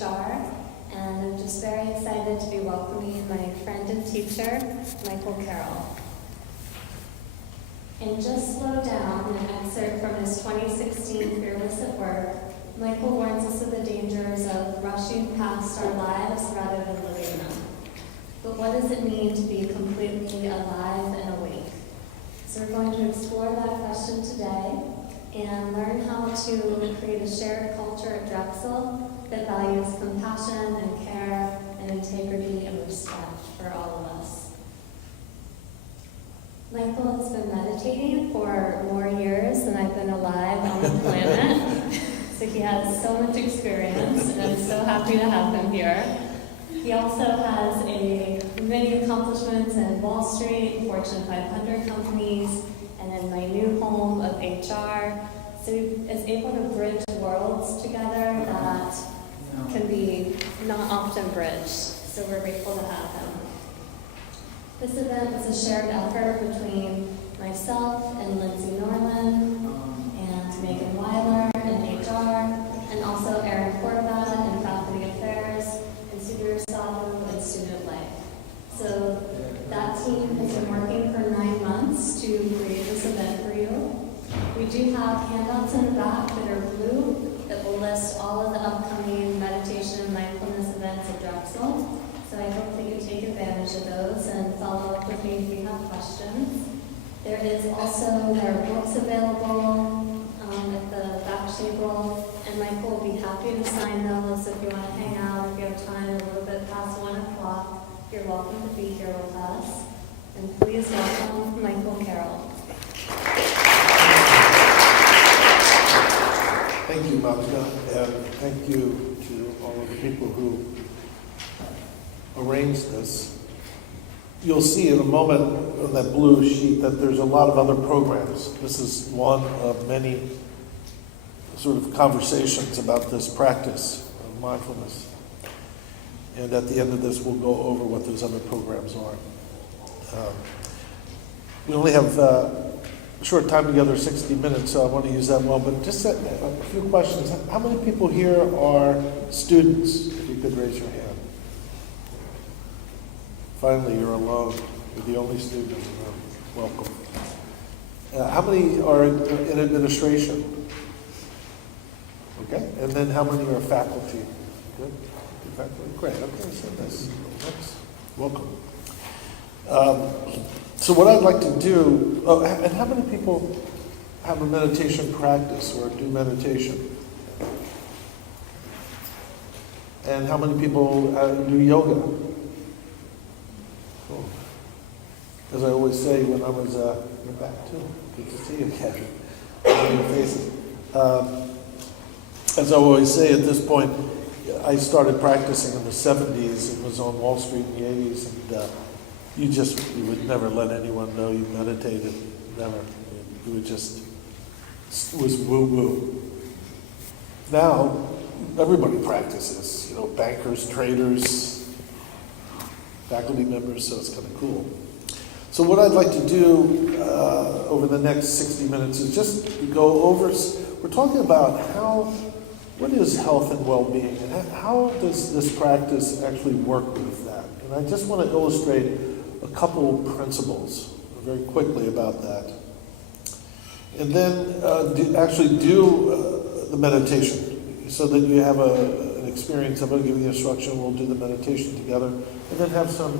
HR, and I'm just very excited to be welcoming my friend and teacher, Michael Carroll. In Just Slow Down, an excerpt from his 2016 Fearless at Work, Michael warns us of the dangers of rushing past our lives rather than living them. But what does it mean to be completely alive and awake? So we're going to explore that question today and learn how to create a shared culture at Drexel that values compassion and care and integrity and respect for all of us. Michael has been meditating for more years than I've been alive on the planet. So he has so much experience, and I'm so happy to have him here. He also has many accomplishments in Wall Street, Fortune 500 companies, and in my new home of HR. So he is able to bridge worlds together that can be not often bridged. So we're grateful to have him. This event was a shared effort between myself and Lindsay Norland and Megan Weiler in HR, and also Erin Cordovan in Faculty Affairs, and Sudhir Sadhu in Student Life. So that team has been working for 9 months to create this event for you. We do have handouts in the back that are blue that will list all of the upcoming meditation and mindfulness events at Drexel. So I hope that you take advantage of those and follow up with me if you have questions. There are books available at the back table, and Michael will be happy to sign those if you want to hang out, if you have time a little bit past 1 o'clock. You're welcome to be here with us. And please welcome Michael Carroll. Thank you, Monica, and thank you to all of the people who arranged this. You'll see in a moment on that blue sheet that there's a lot of other programs. This is one of many sort of conversations about this practice of mindfulness. And at the end of this, we'll go over what those other programs are. We only have a short time together, 60 minutes, so I want to use that well. But just a few questions. How many people here are students? If you could raise your hand. Finally, you're alone. You're the only student in the room. Welcome. How many are in administration? Okay. And then how many are faculty? Good. Faculty. Great. Okay. So that's welcome. So what I'd like to do, and how many people have a meditation practice or do meditation? And how many people do yoga? Cool. As I always say when I was, you're back too. Good to see you again. Your faces. As I always say at this point, I started practicing in the 70s and was on Wall Street in the 80s, and you would never let anyone know you meditated, never. You would just, it was woo-woo. Now, everybody practices, bankers, traders, faculty members, so it's kind of cool. So what I'd like to do over the next 60 minutes is just go over, we're talking about what is health and well-being, and how does this practice actually work with that? And I just want to illustrate a couple of principles very quickly about that. And then do the meditation so that you have an experience. I'm going to give you the instruction, we'll do the meditation together, and then have some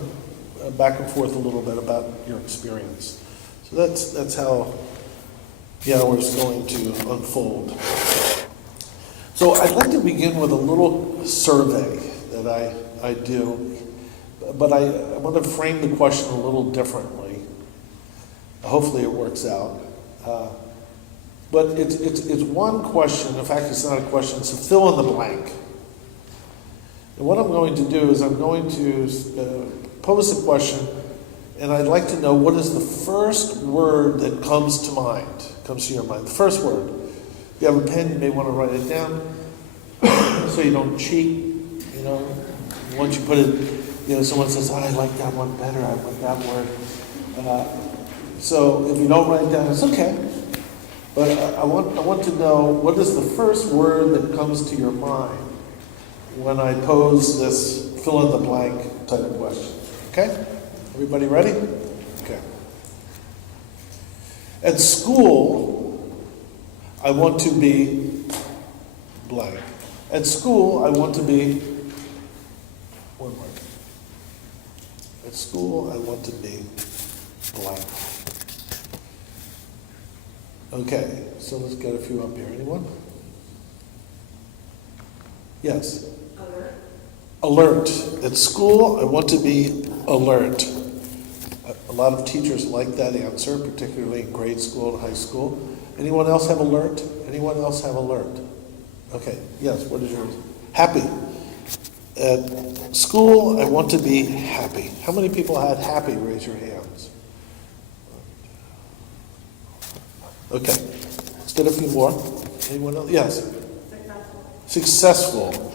back and forth a little bit about your experience. So that's how the hour is going to unfold. So I'd like to begin with a little survey that I do, but I want to frame the question a little differently. Hopefully it works out. But it's one question. In fact, it's not a question. It's a fill in the blank. And what I'm going to do is I'm going to pose a question, and I'd like to know what is the first word that comes to your mind. The first word. If you have a pen, you may want to write it down so you don't cheat. Once you put it, someone says, I like that one better. I like that word. So if you don't write it down, it's okay. But I want to know what is the first word that comes to your mind when I pose this fill in the blank type of question. Okay? Everybody ready? Okay. At school, I want to be blank. At school, I want to be, one word. At school, I want to be blank. Okay, so let's get a few up here. Anyone? Yes? Alert. At school, I want to be alert. A lot of teachers like that answer, particularly in grade school and high school. Anyone else have alert? Anyone else have alert? Okay, yes, what is yours? Happy. At school, I want to be happy. How many people had happy? Raise your hands. Okay, let's get a few more. Anyone else? Yes? Successful.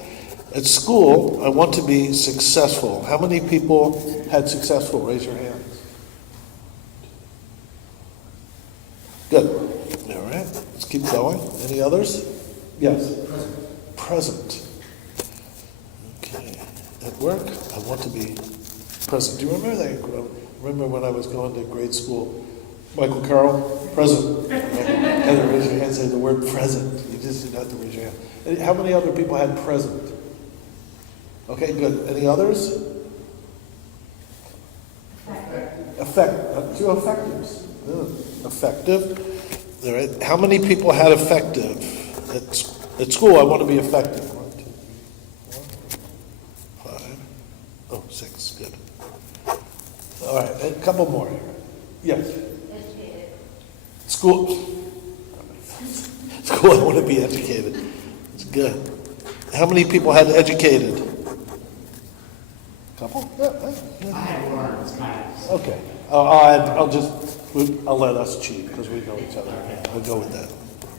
At school, I want to be successful. How many people had successful? Raise your hands. Good. All right, let's keep going. Any others? Yes? Present. Okay. At work, I want to be present. Do you remember that? Remember when I was going to grade school? Michael Carroll, present. And then raise your hand and say the word present. You just didn't have to raise your hand. And how many other people had present? Okay, good. Any others? Two effectives. Effective. All right. How many people had effective? At school, I want to be effective. 1, 2, 3, 4, 5. Oh, 6. Good. All right, a couple more here. Yes? Educated. School, I want to be educated. It's good. How many people had educated? Couple? Yeah. I have learned. Okay. I'll let us cheat because we know each other. I'll go with that.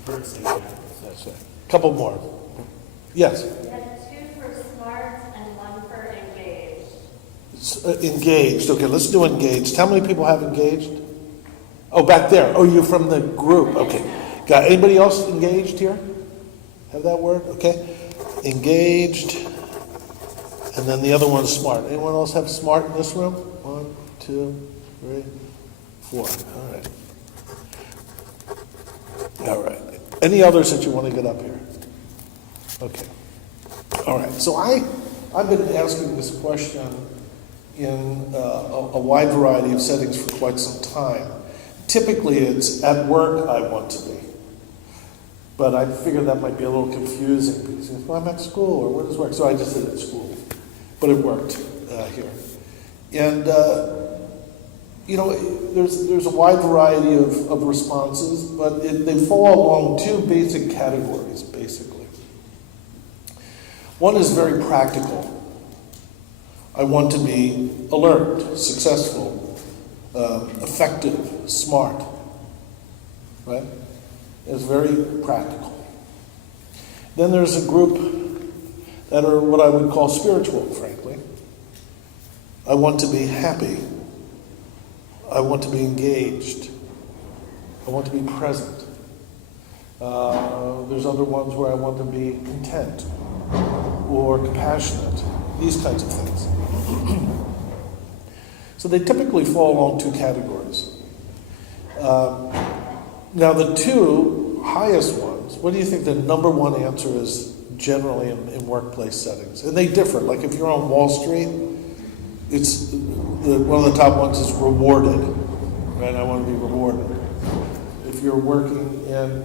That's it. Couple more. Yes? We had 2 for smart and 1 for engaged. Engaged. Okay, let's do engaged. How many people have engaged? Oh, back there. Oh, you're from the group. Okay. Got anybody else engaged here? Have that word? Okay. Engaged. And then the other one's smart. Anyone else have smart in this room? 1, 2, 3, 4. All right. All right. Any others that you want to get up here? Okay. All right. So I've been asking this question in a wide variety of settings for quite some time. Typically, it's at work I want to be. But I figured that might be a little confusing because, well, I'm at school, or what is work? So I just did it at school. But it worked here. And, there's a wide variety of responses, but they fall along 2 basic categories, basically. One is very practical. I want to be alert, successful, effective, smart, right? It's very practical. Then there's a group that are what I would call spiritual, frankly. I want to be happy. I want to be engaged. I want to be present. There's other ones where I want to be content or compassionate, these kinds of things. So they typically fall along 2 categories. Now the 2 highest ones, what do you think the number 1 answer is generally in workplace settings? And they differ. Like if you're on Wall Street, it's one of the top ones is rewarded, right? I want to be rewarded. If you're working in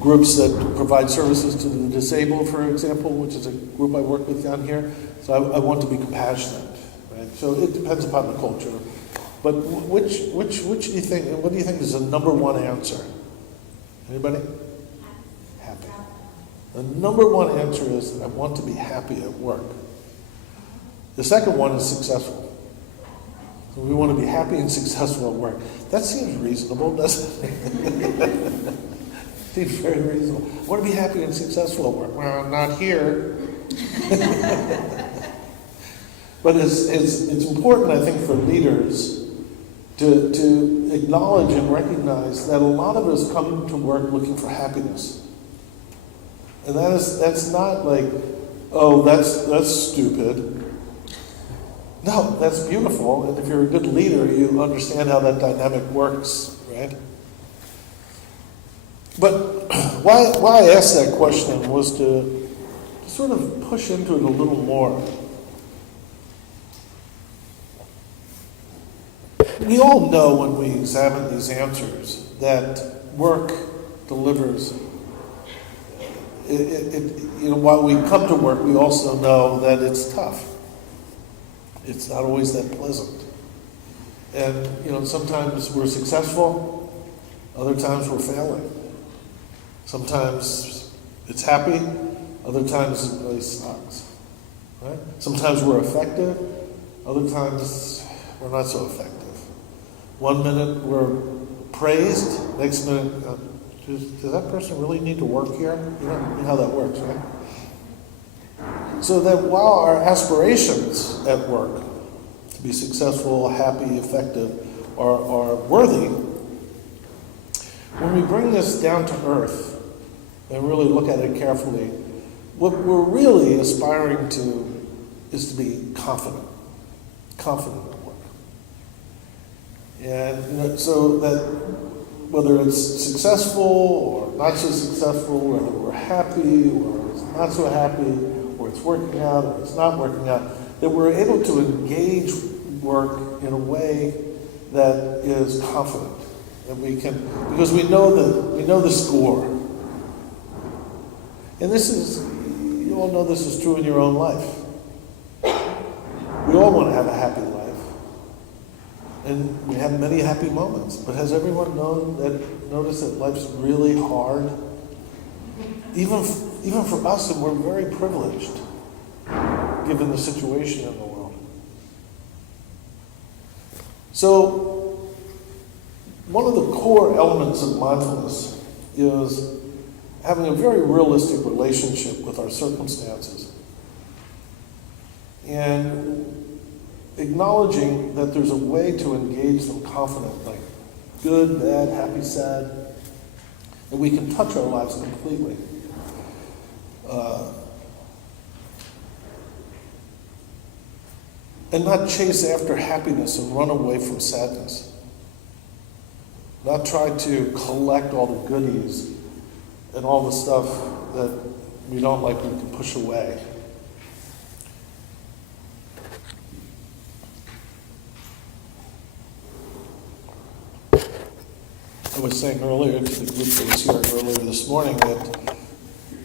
groups that provide services to the disabled, for example, which is a group I work with down here, so I want to be compassionate, right? So it depends upon the culture. But which do you think? What do you think is the number 1 answer? Anybody? Happy. The number 1 answer is I want to be happy at work. The second one is successful. So we want to be happy and successful at work. That seems reasonable, doesn't it? Seems very reasonable. I want to be happy and successful at work. Well, not here. But it's important, I think, for leaders to acknowledge and recognize that a lot of us come to work looking for happiness. And that's not like, oh, that's stupid. No, that's beautiful. And if you're a good leader, you understand how that dynamic works, right? But why I asked that question was to sort of push into it a little more. We all know when we examine these answers that work delivers. While we come to work, we also know that it's tough. It's not always that pleasant. And, sometimes we're successful, other times we're failing. Sometimes it's happy, other times it really sucks. Right? Sometimes we're effective, other times we're not so effective. One minute we're praised, next minute, does that person really need to work here? You know how that works, right? So that while our aspirations at work to be successful, happy, effective are worthy, when we bring this down to earth and really look at it carefully, what we're really aspiring to is to be confident at work. And so that whether it's successful or not so successful, whether we're happy or it's not so happy, or it's working out or it's not working out, that we're able to engage work in a way that is confident. And we can, because we know the score. And you all know this is true in your own life. We all want to have a happy life. And we have many happy moments. But has everyone noticed that life's really hard? Even for us, and we're very privileged, given the situation in the world. So, one of the core elements of mindfulness is having a very realistic relationship with our circumstances. And acknowledging that there's a way to engage them confidently, good, bad, happy, sad, that we can touch our lives completely. And not chase after happiness and run away from sadness. Not try to collect all the goodies and all the stuff that we don't like, we can push away. I was saying earlier to the group that was here earlier this morning that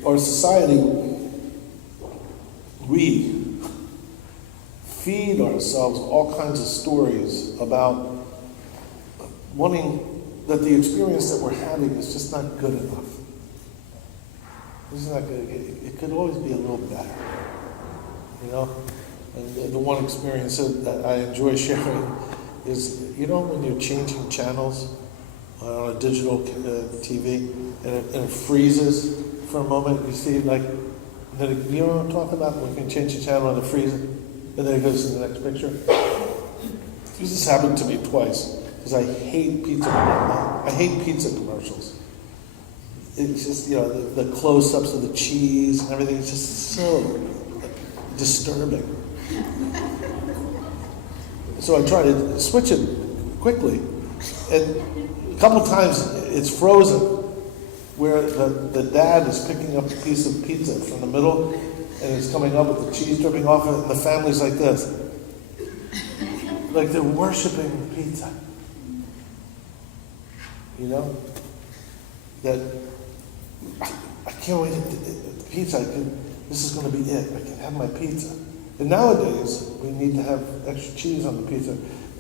our society, we feed ourselves all kinds of stories about wanting that the experience that we're having is just not good enough. It's not good. It could always be a little better, And the one experience that I enjoy sharing is, when you're changing channels on a digital TV and it freezes for a moment. You see, you know what I'm talking about? We can change the channel and it freezes, and then it goes to the next picture. This has happened to me twice because I hate pizza. I hate pizza commercials. It's just the close-ups of the cheese and everything. It's just so disturbing. So I try to switch it quickly, and a couple times it's frozen, where the dad is picking up a piece of pizza from the middle, and it's coming up with the cheese dripping off it, and the family's like this. Like they're worshiping pizza. That I can't wait to the pizza. This is going to be it. I can have my pizza. And nowadays, we need to have extra cheese on the pizza.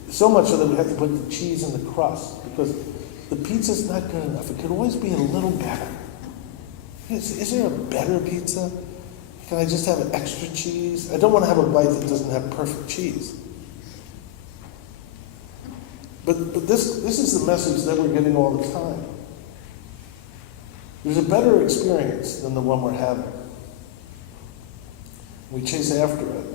So much so that we have to put the cheese in the crust, because the pizza's not good enough. It could always be a little better. Is there a better pizza? Can I just have an extra cheese? I don't want to have a bite that doesn't have perfect cheese. But this is the message that we're getting all the time. There's a better experience than the one we're having. We chase after it.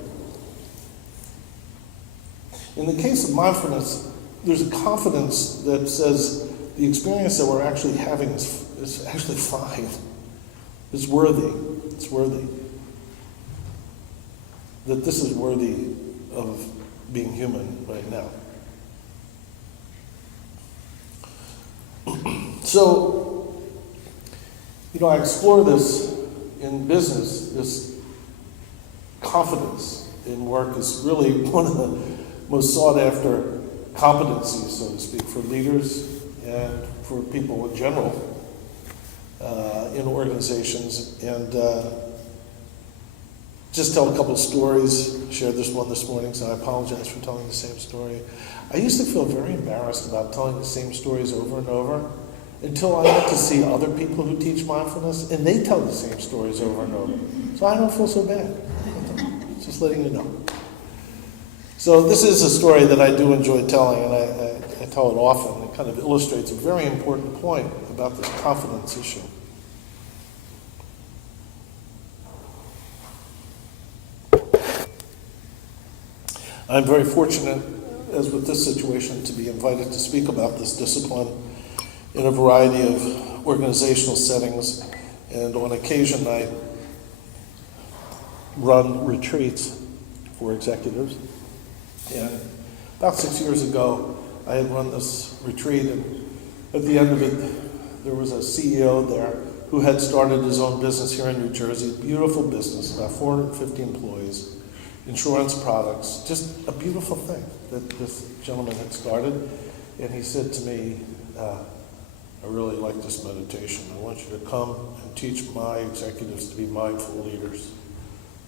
In the case of mindfulness, there's a confidence that says the experience that we're actually having is actually fine. is worthy. It's worthy. That this is worthy of being human right now. So, I explore this in business. This confidence in work is really one of the most sought after competencies, so to speak, for leaders and for people in general in organizations. And just tell a couple of stories. Shared this one this morning, so I apologize for telling the same story. I used to feel very embarrassed about telling the same stories over and over until I got to see other people who teach mindfulness, and they tell the same stories over and over. So I don't feel so bad. Just letting you know. So this is a story that I do enjoy telling, and I tell it often. It kind of illustrates a very important point about this confidence issue. I'm very fortunate, as with this situation, to be invited to speak about this discipline in a variety of organizational settings, and on occasion I run retreats for executives. And about 6 years ago, I had run this retreat, and at the end of it, there was a CEO there who had started his own business here in New Jersey, beautiful business, about 450 employees, insurance products, just a beautiful thing that this gentleman had started. And he said to me, I really like this meditation. I want you to come and teach my executives to be mindful leaders.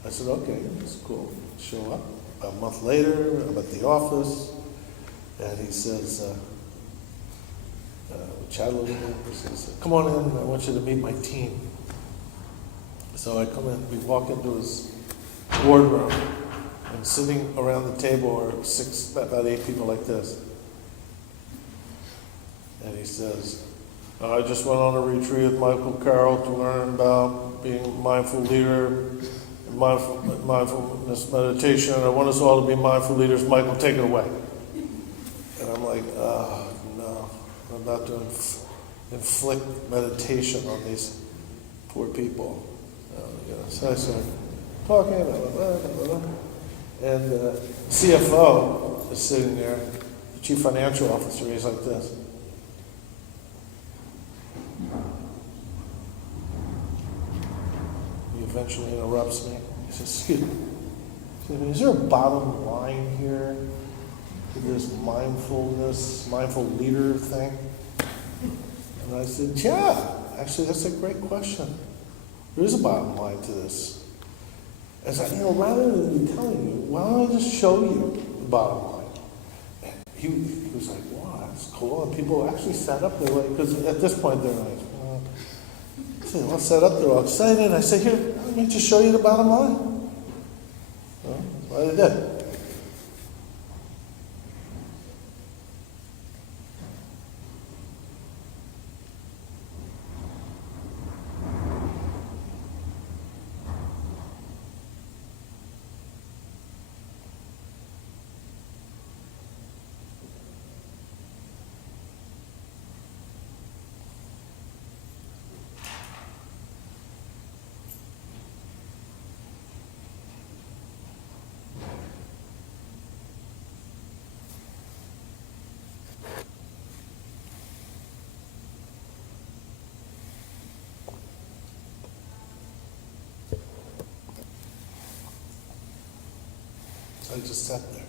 I said, okay, that's cool. Show up. About a month later, I'm at the office, and he says, we chat a little bit. He says, come on in, I want you to meet my team. So I come in, we walk into his boardroom, and sitting around the table are about 8 people like this. And he says, I just went on a retreat with Michael Carroll to learn about being a mindful leader, mindfulness meditation. I want us all to be mindful leaders. Michael, take it away. And I'm like, oh, no. I'm about to inflict meditation on these poor people. So I started talking, and the CFO is sitting there, the chief financial officer. He's like this. He eventually interrupts me. He says, excuse me, is there a bottom line here to this mindful leader thing? And I said, yeah, actually that's a great question. There is a bottom line to this. I said, rather than me telling you, why don't I just show you the bottom line? And he was like, wow, that's cool. And people actually sat up there, because at this point they're like, I sat up there all excited. I said, here, let me just show you the bottom line. Well, that's what I did. I just sat there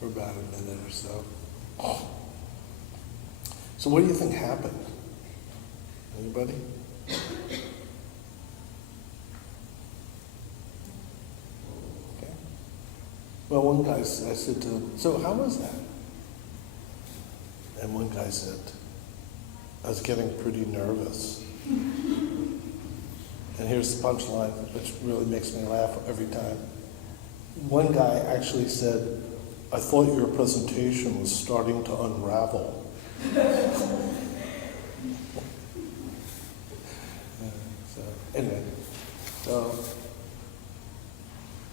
for about a minute or so. So what do you think happened? Anybody? Okay. Well, one guy, I said to him, so how was that? And one guy said, I was getting pretty nervous. And here's the punchline, which really makes me laugh every time. One guy actually said, I thought your presentation was starting to unravel. So, anyway,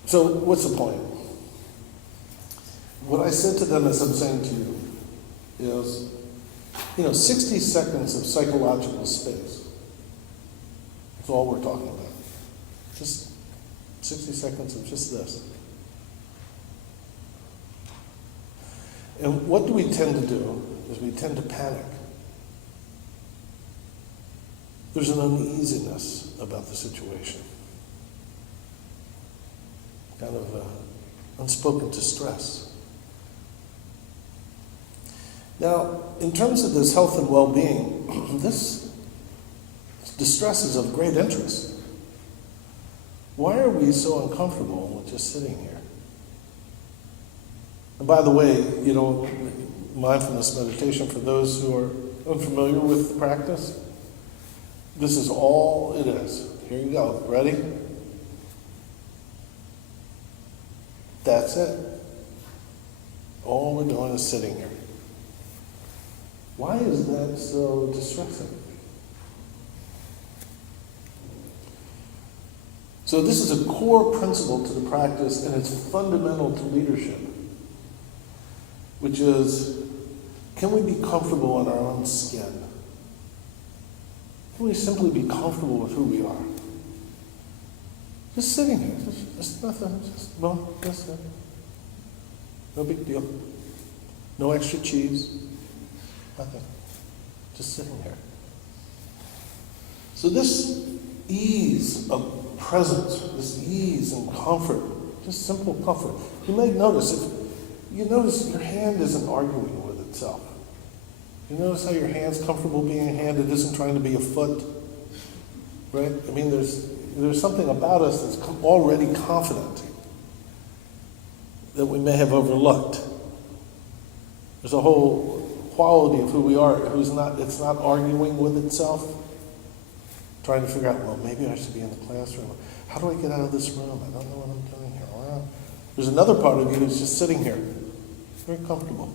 so what's the point? What I said to them, as I'm saying to you, is 60 seconds of psychological space. That's all we're talking about. Just 60 seconds of just this. And what do we tend to do is we tend to panic. There's an uneasiness about the situation. Kind of unspoken distress. Now, in terms of this health and well-being, this distress is of great interest. Why are we so uncomfortable with just sitting here? And by the way, mindfulness meditation, for those who are unfamiliar with the practice, this is all it is. Here you go. Ready? That's it. All we're doing is sitting here. Why is that so distressing? So this is a core principle to the practice, and it's fundamental to leadership, which is, can we be comfortable in our own skin? Can we simply be comfortable with who we are? Just sitting here, just nothing, that's it. No big deal. No extra cheese, nothing. Just sitting here. So this ease of presence, this ease and comfort, just simple comfort. You may notice, your hand isn't arguing with itself. You notice how your hand's comfortable being a hand, it isn't trying to be a foot, right? I mean, there's something about us that's already confident that we may have overlooked. There's a whole quality of who we are, it's not arguing with itself, trying to figure out, well, maybe I should be in the classroom. How do I get out of this room? I don't know what I'm doing here. Well, there's another part of you who's just sitting here, very comfortable.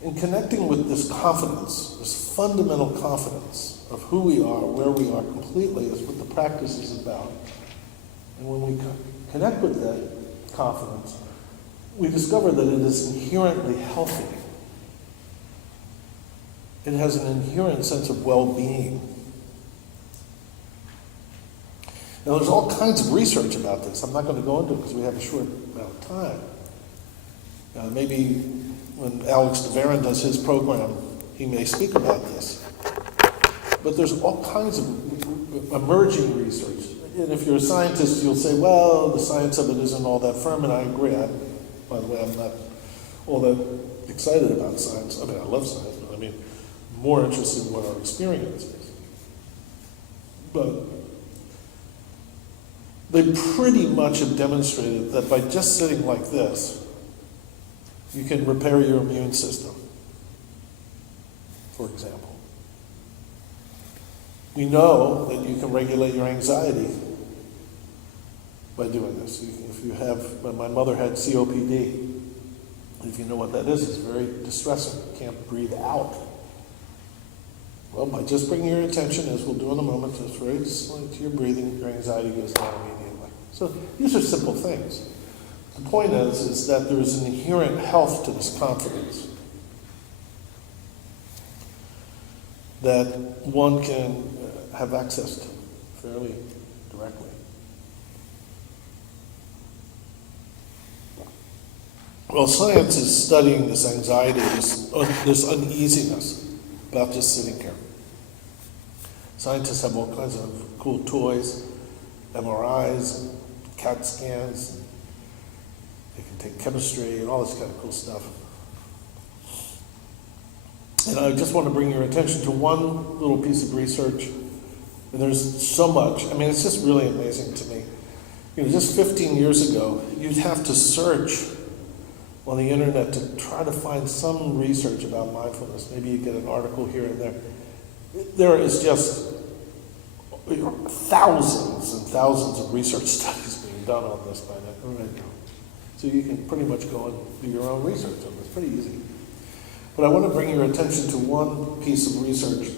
In connecting with this confidence, this fundamental confidence of who we are, where we are completely, is what the practice is about. And when we connect with that confidence, we discover that it is inherently healthy. It has an inherent sense of well-being. Now, there's all kinds of research about this. I'm not going to go into it because we have a short amount of time. Maybe when Alex DeVaron does his program, he may speak about this. But there's all kinds of emerging research. And if you're a scientist, you'll say, well, the science of it isn't all that firm, and I agree. By the way, I'm not all that excited about science. I mean, I love science, but I'm more interested in what our experience is. But they pretty much have demonstrated that by just sitting like this, you can repair your immune system, for example. We know that you can regulate your anxiety by doing this. If you have, my mother had COPD. If you know what that is, it's very distressing. You can't breathe out. Well, by just bringing your attention, as we'll do in a moment, just very slowly to your breathing, your anxiety goes down immediately. So these are simple things. The point is that there is an inherent health to this confidence that one can have access to fairly directly. Well, science is studying this anxiety, this uneasiness about just sitting here. Scientists have all kinds of cool toys, MRIs, CAT scans. They can take chemistry and all this kind of cool stuff. And I just want to bring your attention to one little piece of research. And there's so much. It's just really amazing to me. Just 15 years ago, you'd have to search on the internet to try to find some research about mindfulness. Maybe you get an article here and there. There is just thousands and thousands of research studies being done on this by now. So you can pretty much go and do your own research on this. Pretty easy. But I want to bring your attention to one piece of research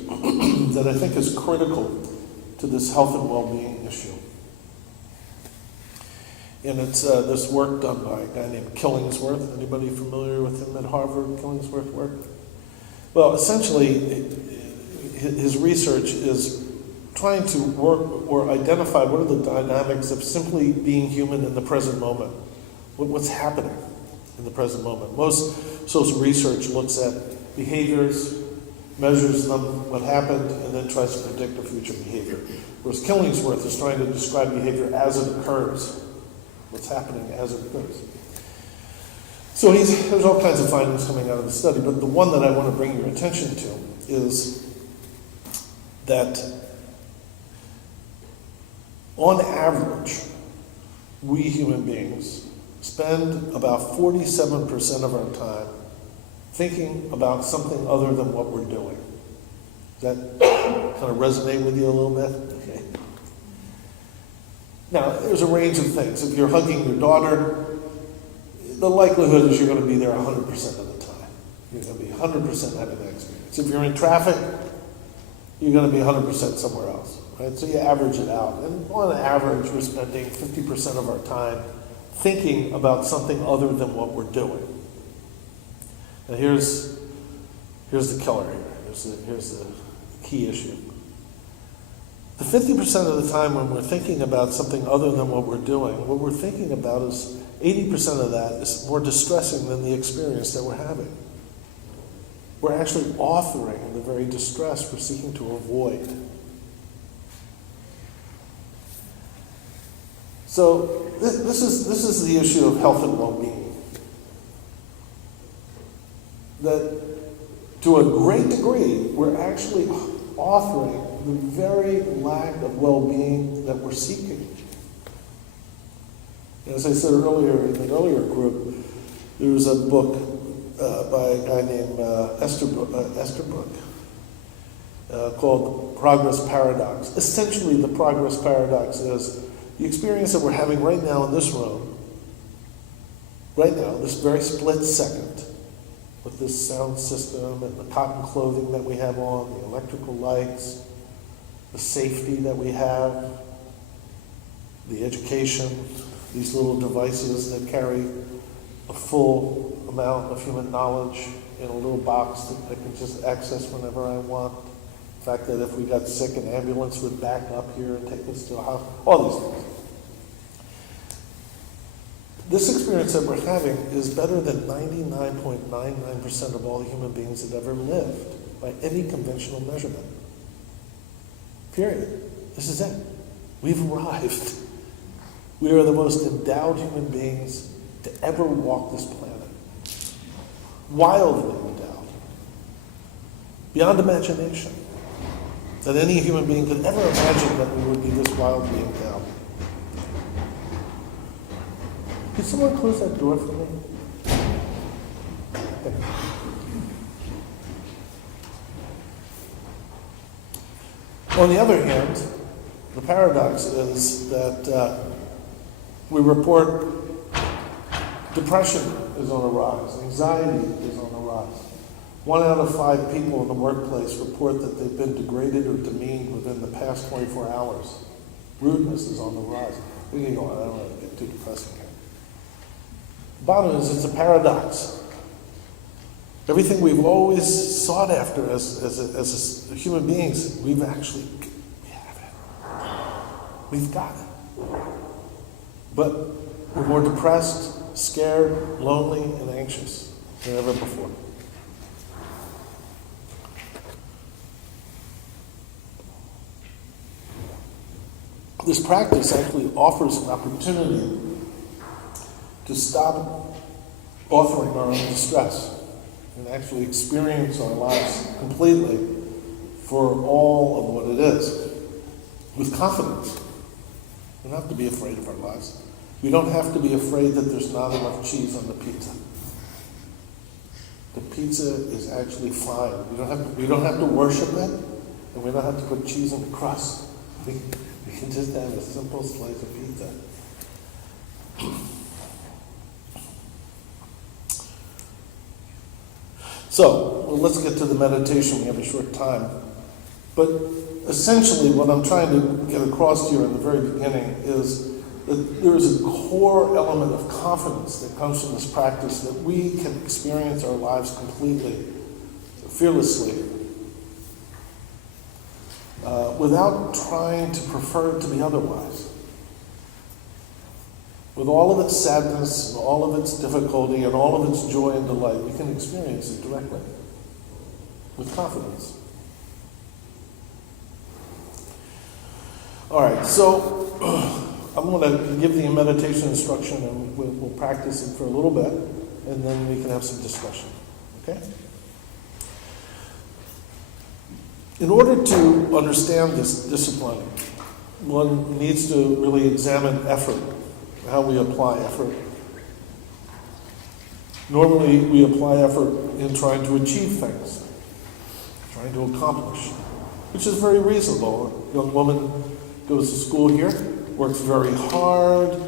that I think is critical to this health and well-being issue. And it's this work done by a guy named Killingsworth. Anybody familiar with him at Harvard? Killingsworth work? Well, essentially, his research is trying to work or identify what are the dynamics of simply being human in the present moment. What's happening in the present moment? Most social research looks at behaviors, measures them, what happened, and then tries to predict a future behavior. Whereas Killingsworth is trying to describe behavior as it occurs. What's happening as it occurs. So there's all kinds of findings coming out of the study, but the one that I want to bring your attention to is that on average, we human beings spend about 47% of our time thinking about something other than what we're doing. Does that kind of resonate with you a little bit? Okay. Now, there's a range of things. If you're hugging your daughter, the likelihood is you're going to be there 100% of the time. You're going to be 100% having that experience. If you're in traffic, you're going to be 100% somewhere else. Right? So you average it out. And on average, we're spending 50% of our time thinking about something other than what we're doing. Now here's the killer here. Here's the key issue. The 50% of the time when we're thinking about something other than what we're doing, what we're thinking about is 80% of that is more distressing than the experience that we're having. We're actually authoring the very distress we're seeking to avoid. So this is the issue of health and well-being. That to a great degree, we're actually authoring the very lack of well-being that we're seeking. As I said earlier, in the earlier group, there was a book by a guy named Esterbrook called The Progress Paradox. Essentially, the progress paradox is the experience that we're having right now in this room, right now, this very split second, with this sound system and the cotton clothing that we have on, the electrical lights, the safety that we have, the education, these little devices that carry a full amount of human knowledge in a little box that I can just access whenever I want. The fact that if we got sick, an ambulance would back up here and take us to a hospital, all these things. This experience that we're having is better than 99.99% of all human beings that ever lived by any conventional measurement. Period. This is it. We've arrived. We are the most endowed human beings to ever walk this planet. Wildly endowed. Beyond imagination. That any human being could ever imagine that we would be this wildly endowed. Could someone close that door for me? Thank you. On the other hand, the paradox is that we report depression is on the rise, anxiety is on the rise. 1 out of 5 people in the workplace report that they've been degraded or demeaned within the past 24 hours. Rudeness is on the rise. We can go on, I don't want to get too depressing here. The bottom is it's a paradox. Everything we've always sought after as human beings, we have it. We've got it. But we're more depressed, scared, lonely, and anxious than ever before. This practice actually offers an opportunity to stop authoring our own distress and actually experience our lives completely for all of what it is, with confidence. We don't have to be afraid of our lives. We don't have to be afraid that there's not enough cheese on the pizza. The pizza is actually fine. We don't have to worship it, and we don't have to put cheese in the crust. We can just have a simple slice of pizza. So, let's get to the meditation. We have a short time. But essentially what I'm trying to get across here in the very beginning is that there is a core element of confidence that comes from this practice that we can experience our lives completely fearlessly, without trying to prefer it to be otherwise. With all of its sadness and all of its difficulty and all of its joy and delight, we can experience it directly with confidence. All right, so I'm going to give the meditation instruction and we'll practice it for a little bit and then we can have some discussion. Okay? In order to understand this discipline, one needs to really examine effort, how we apply effort. Normally, we apply effort in trying to achieve things, trying to accomplish, which is very reasonable. A young woman goes to school here, works very hard,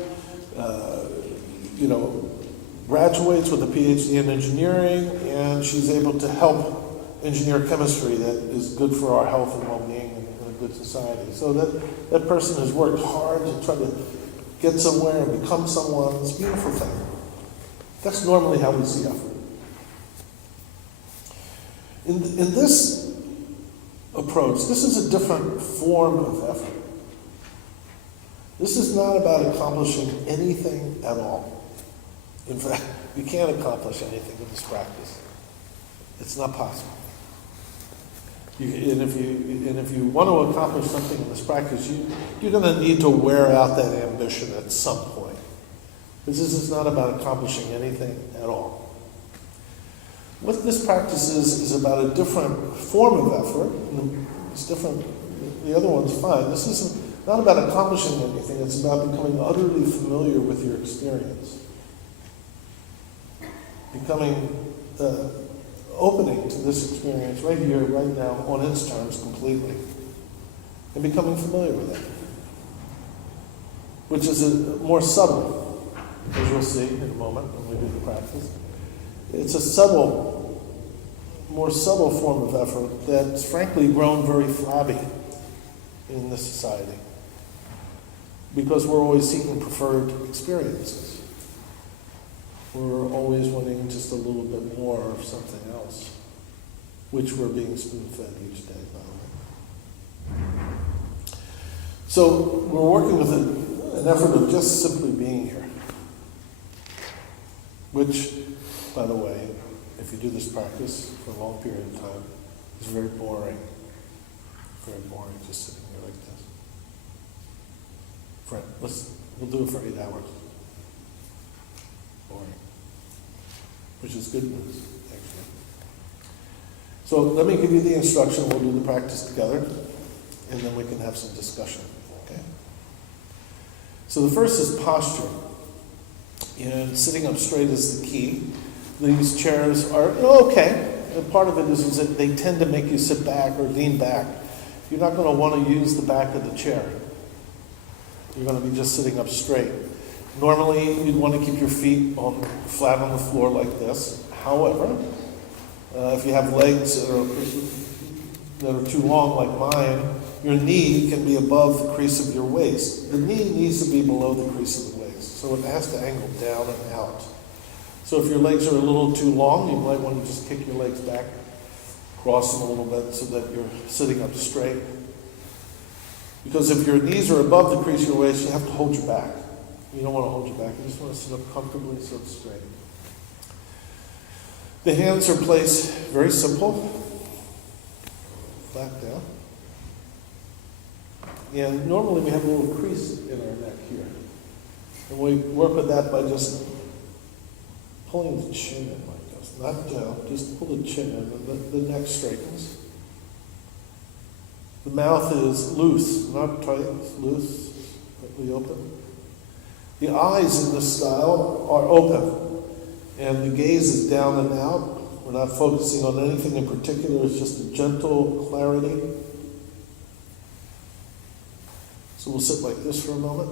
graduates with a PhD in engineering, and she's able to help engineer chemistry that is good for our health and well-being in a good society. So that person has worked hard to try to get somewhere and become someone. It's a beautiful thing. That's normally how we see effort. In this approach, this is a different form of effort. This is not about accomplishing anything at all. In fact, you can't accomplish anything in this practice. It's not possible. And if you want to accomplish something in this practice, you're going to need to wear out that ambition at some point. Because this is not about accomplishing anything at all. What this practice is about a different form of effort. It's different. The other one's fine. This isn't not about accomplishing anything. It's about becoming utterly familiar with your experience. Becoming opening to this experience right here, right now, on its terms completely. And becoming familiar with it. Which is more subtle, as you'll see in a moment when we do the practice. It's a more subtle form of effort that's frankly grown very flabby in this society. Because we're always seeking preferred experiences. We're always wanting just a little bit more of something else, which we're being spoon-fed each day, by the way. So we're working with an effort of just simply being here, which, by the way, if you do this practice for a long period of time, is very boring. Very boring, just sitting here like this. We'll do it for 8 hours. Boring. Which is good news, actually. So let me give you the instruction. We'll do the practice together, and then we can have some discussion. Okay? So the first is posture. And sitting up straight is the key. These chairs are okay. And part of it is that they tend to make you sit back or lean back. You're not going to want to use the back of the chair. You're going to be just sitting up straight. Normally, you'd want to keep your feet flat on the floor like this. However, if you have legs that are too long like mine, your knee can be above the crease of your waist. The knee needs to be below the crease of the waist, so it has to angle down and out. So if your legs are a little too long, you might want to just kick your legs back, cross them a little bit so that you're sitting up straight. Because if your knees are above the crease of your waist, you have to hold your back. You don't want to hold your back. You just want to sit up comfortably, sit up straight. The hands are placed very simple, flat down. And normally we have a little crease in our neck here. And we work with that by just pulling the chin in like this. Not down, just pull the chin in and the neck straightens. The mouth is loose, not tight, it's loose, slightly open. The eyes in this style are open, and the gaze is down and out. We're not focusing on anything in particular, it's just a gentle clarity. So we'll sit like this for a moment.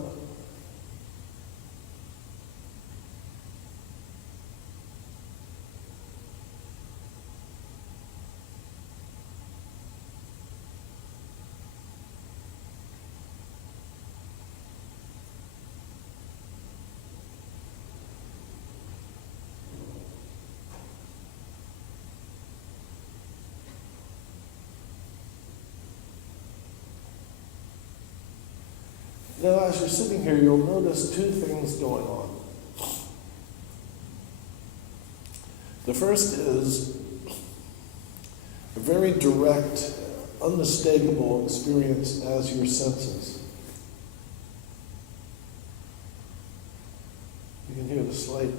Now, as you're sitting here, you'll notice two things going on. The first is a very direct, unmistakable experience as your senses. You can hear the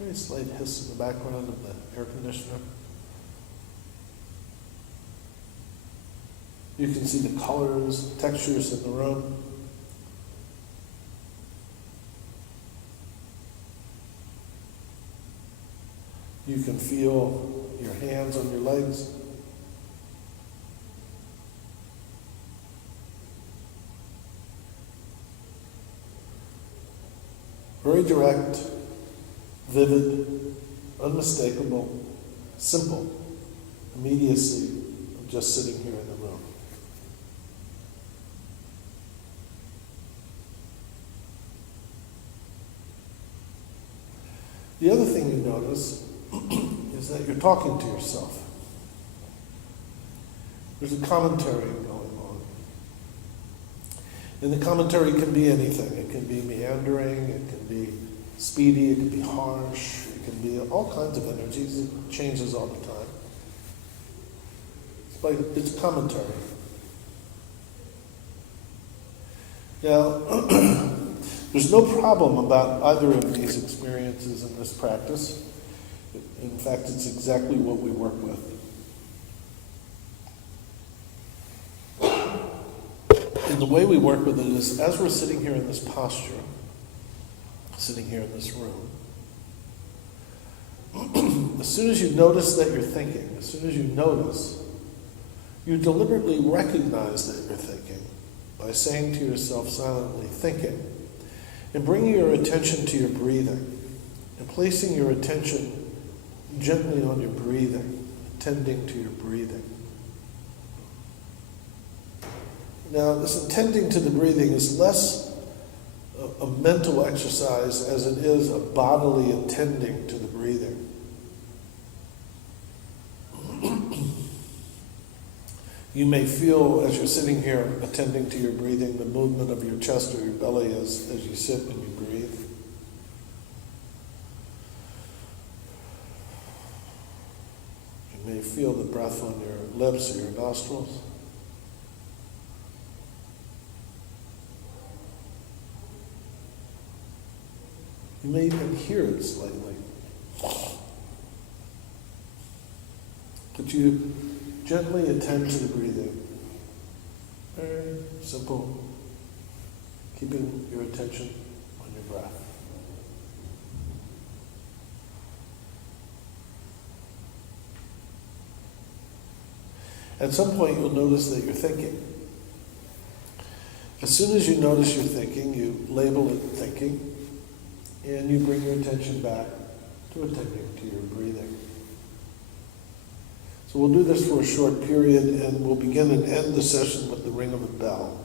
very slight hiss in the background of the air conditioner. You can see the colors, textures in the room. You can feel your hands on your legs. Very direct, vivid, unmistakable, simple immediacy of just sitting here in the room. The other thing you notice is that you're talking to yourself. There's a commentary going on. And the commentary can be anything. It can be meandering, it can be speedy, it can be harsh, it can be all kinds of energies. It changes all the time. It's commentary. Now, there's no problem about either of these experiences in this practice. In fact, it's exactly what we work with. And the way we work with it is, as we're sitting here in this posture, sitting here in this room, as soon as you notice that you're thinking, as soon as you notice, you deliberately recognize that you're thinking by saying to yourself silently, thinking, and bringing your attention to your breathing, and placing your attention gently on your breathing, attending to your breathing. Now, this attending to the breathing is less a mental exercise as it is a bodily attending to the breathing. You may feel, as you're sitting here attending to your breathing, the movement of your chest or your belly as you sit and you breathe. You may feel the breath on your lips or your nostrils. You may even hear it slightly. But you gently attend to the breathing. Very simple. Keeping your attention on your breath. At some point you'll notice that you're thinking. As soon as you notice you're thinking, you label it thinking, and you bring your attention back to attending to your breathing. So we'll do this for a short period, and we'll begin and end the session with the ring of a bell.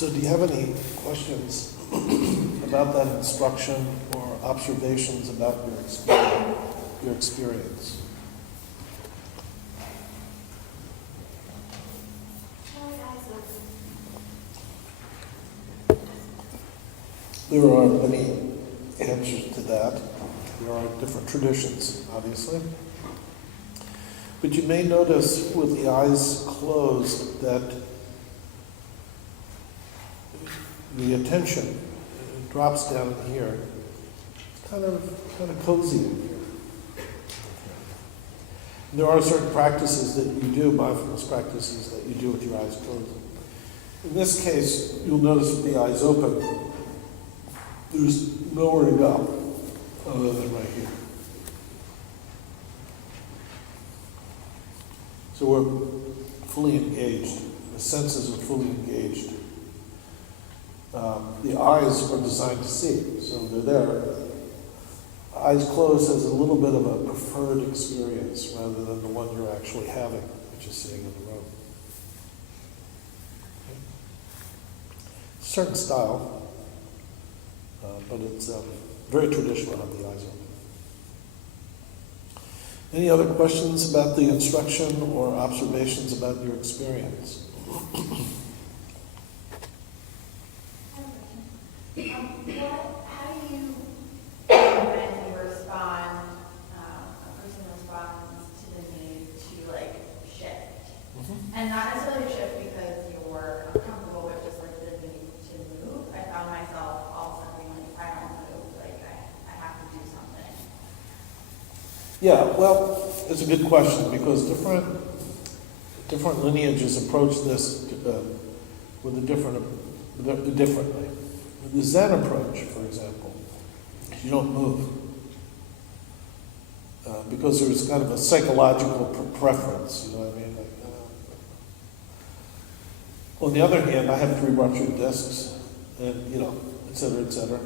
So do you have any questions about that instruction or observations about your experience? There are many answers to that. There are different traditions, obviously. But you may notice with the eyes closed that the attention drops down here, kind of cozy in here. There are certain practices that you do, mindfulness practices that you do with your eyes closed. In this case, you'll notice with the eyes open, there's nowhere to go other than right here. So we're fully engaged. The senses are fully engaged. The eyes are designed to see, so they're there. Eyes closed has a little bit of a preferred experience rather than the one you're actually having, which is sitting in the room. Certain style, but it's very traditional to have the eyes open. Any other questions about the instruction or observations about your experience? How do you mentally respond, a person responds to the need to like shift? And not necessarily shift because you're uncomfortable, but just like the need to move. I found myself all of a sudden like, if I don't move, like I have to do something. Yeah, well, it's a good question because different lineages approach this differently. The Zen approach, for example, you don't move because there's kind of a psychological preference. You know what I mean? On the other hand, I have 3 ruptured discs, and et cetera, et cetera.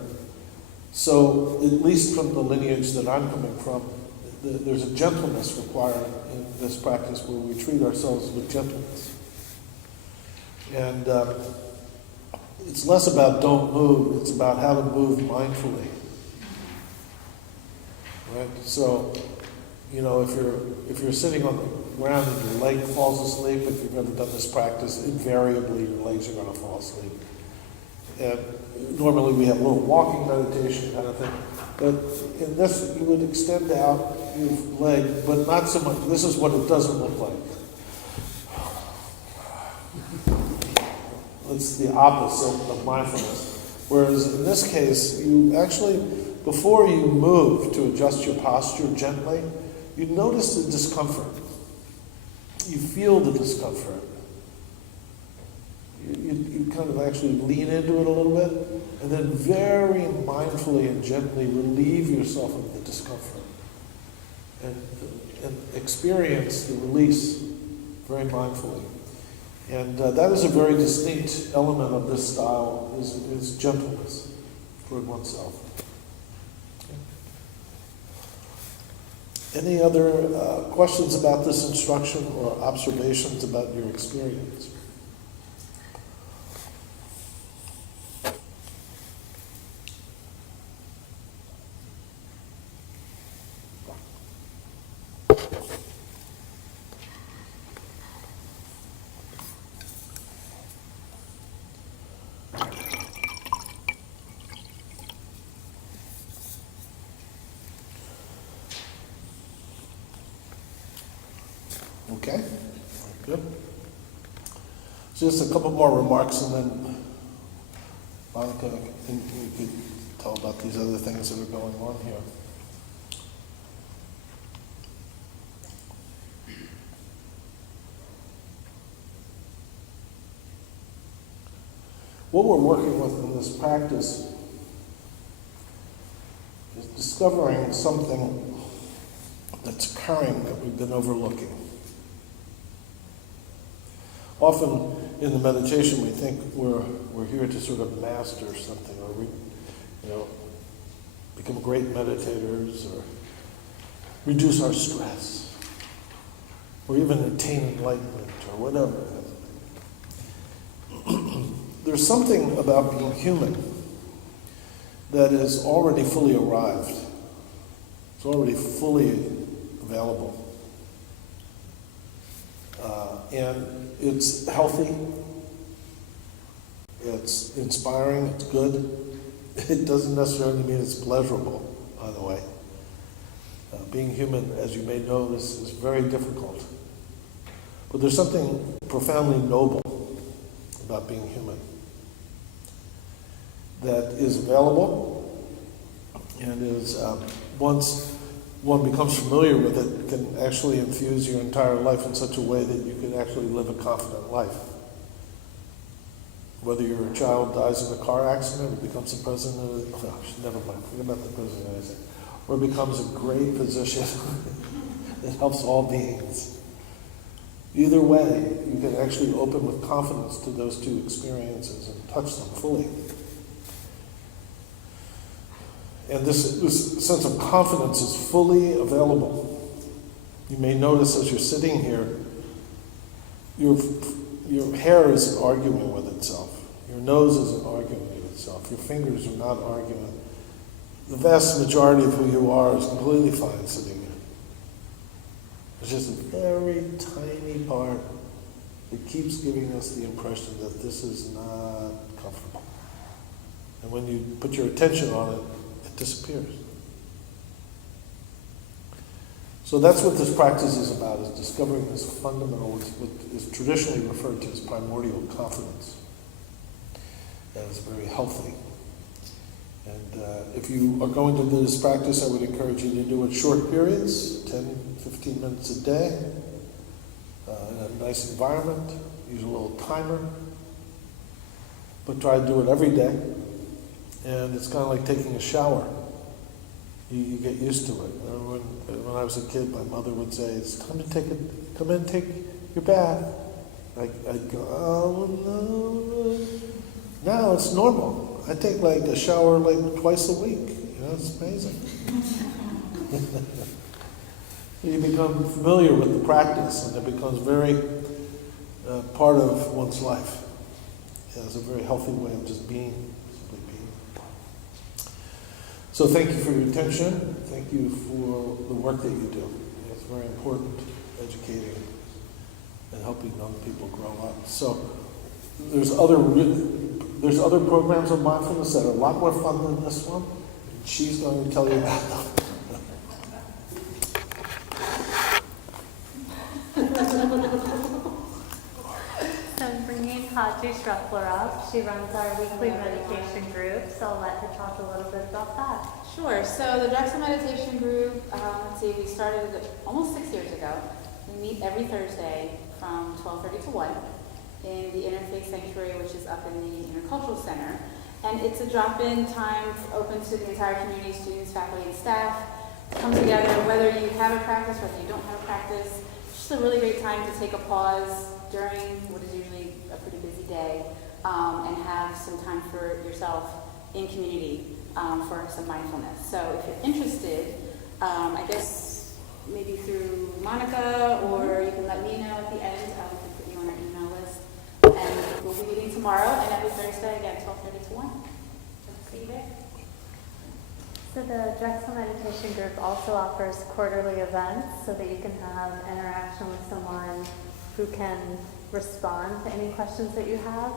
So at least from the lineage that I'm coming from, there's a gentleness required in this practice where we treat ourselves with gentleness. And it's less about don't move, it's about how to move mindfully. Right? So, if you're sitting on the ground and your leg falls asleep, if you've ever done this practice, invariably your legs are going to fall asleep. And normally we have a little walking meditation kind of thing. But in this, you would extend out your leg, but not so much. This is what it doesn't look like. It's the opposite of mindfulness. Whereas in this case, you actually, before you move to adjust your posture gently, you notice the discomfort. You feel the discomfort. You kind of actually lean into it a little bit, and then very mindfully and gently relieve yourself of the discomfort. And experience the release very mindfully. And that is a very distinct element of this style, is gentleness toward oneself. Any other questions about this instruction or observations about your experience? Okay, very good. So just a couple more remarks, and then Monica, you could tell about these other things that are going on here. What we're working with in this practice is discovering something that's occurring that we've been overlooking. Often in the meditation we think we're here to sort of master something, or become great meditators, or reduce our stress, or even attain enlightenment, or whatever. there's something about being human that is already fully arrived. It's already fully available. And it's healthy, it's inspiring, it's good. It doesn't necessarily mean it's pleasurable, by the way. Being human, as you may know, this is very difficult. But there's something profoundly noble about being human that is available and is, once one becomes familiar with it, can actually infuse your entire life in such a way that you can actually live a confident life. Whether your child dies in a car accident or becomes the president of the, oh, never mind, forget about the president, I say, or becomes a great physician that helps all beings. Either way, you can actually open with confidence to those two experiences and touch them fully. And this sense of confidence is fully available. You may notice as you're sitting here, your hair isn't arguing with itself. Your nose isn't arguing with itself. Your fingers are not arguing. The vast majority of who you are is completely fine sitting here. It's just a very tiny part that keeps giving us the impression that this is not comfortable. And when you put your attention on it, it disappears. So that's what this practice is about, is discovering this fundamental, what is traditionally referred to as primordial confidence. That is very healthy. And if you are going to do this practice, I would encourage you to do it short periods, 10, 15 minutes a day, in a nice environment. Use a little timer. But try to do it every day. And it's kind of like taking a shower. You get used to it. When I was a kid, my mother would say, "It's time to come in, take your bath." I'd go, "Oh no." Now it's normal. I take like a shower like twice a week. You know, it's amazing. You become familiar with the practice, and it becomes very part of one's life. It's a very healthy way of just being, simply being. So thank you for your attention. Thank you for the work that you do. It's very important, educating and helping young people grow up. So there's other programs of mindfulness that are a lot more fun than this one. She's going to tell you about them. So I'm bringing Haji Streffler up. She runs our weekly meditation group, so I'll let her talk a little bit about that. Sure. So the Drexel Meditation Group, we started almost 6 years ago. We meet every Thursday from 12:30 to 1 in the Interfaith Sanctuary, which is up in the Intercultural Center. And it's a drop-in time open to the entire community, students, faculty, and staff. Come together, whether you have a practice, whether you don't have a practice. It's just a really great time to take a pause during what is usually a pretty busy day and have some time for yourself in community for some mindfulness. So if you're interested, I guess maybe through Monica, or you can let me know at the end. We can put you on our email list. And we'll be meeting tomorrow and every Thursday again, 12:30 to 1. See you there. So the Drexel Meditation Group also offers quarterly events so that you can have interaction with someone who can respond to any questions that you have.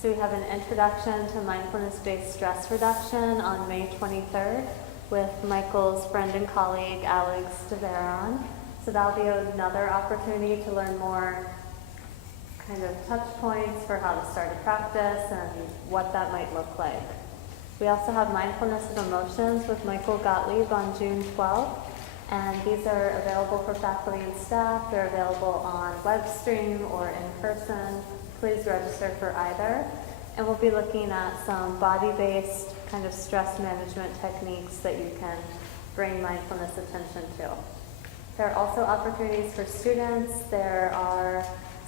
So we have an introduction to mindfulness-based stress reduction on May 23rd with Michael's friend and colleague, Alex DeVeron. So that'll be another opportunity to learn more kind of touch points for how to start a practice and what that might look like. We also have Mindfulness of Emotions with Michael Gottlieb on June 12th, and these are available for faculty and staff. They're available on web stream or in person. Please register for either. And we'll be looking at some body-based kind of stress management techniques that you can bring mindfulness attention to. There are also opportunities for students. There are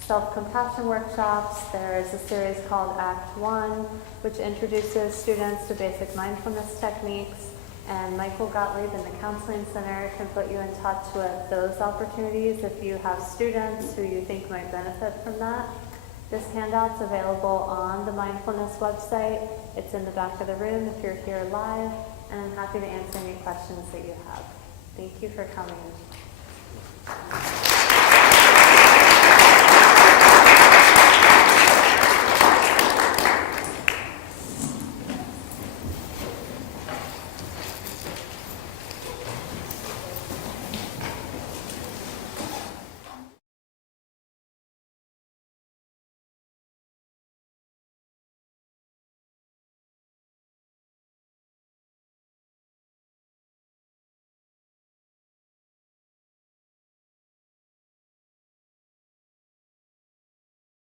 self-compassion workshops. There is a series called Act 1, which introduces students to basic mindfulness techniques. And Michael Gottlieb in the Counseling Center can put you in touch with those opportunities if you have students who you think might benefit from that. This handout's available on the mindfulness website. It's in the back of the room if you're here live, and I'm happy to answer any questions that you have. Thank you for coming.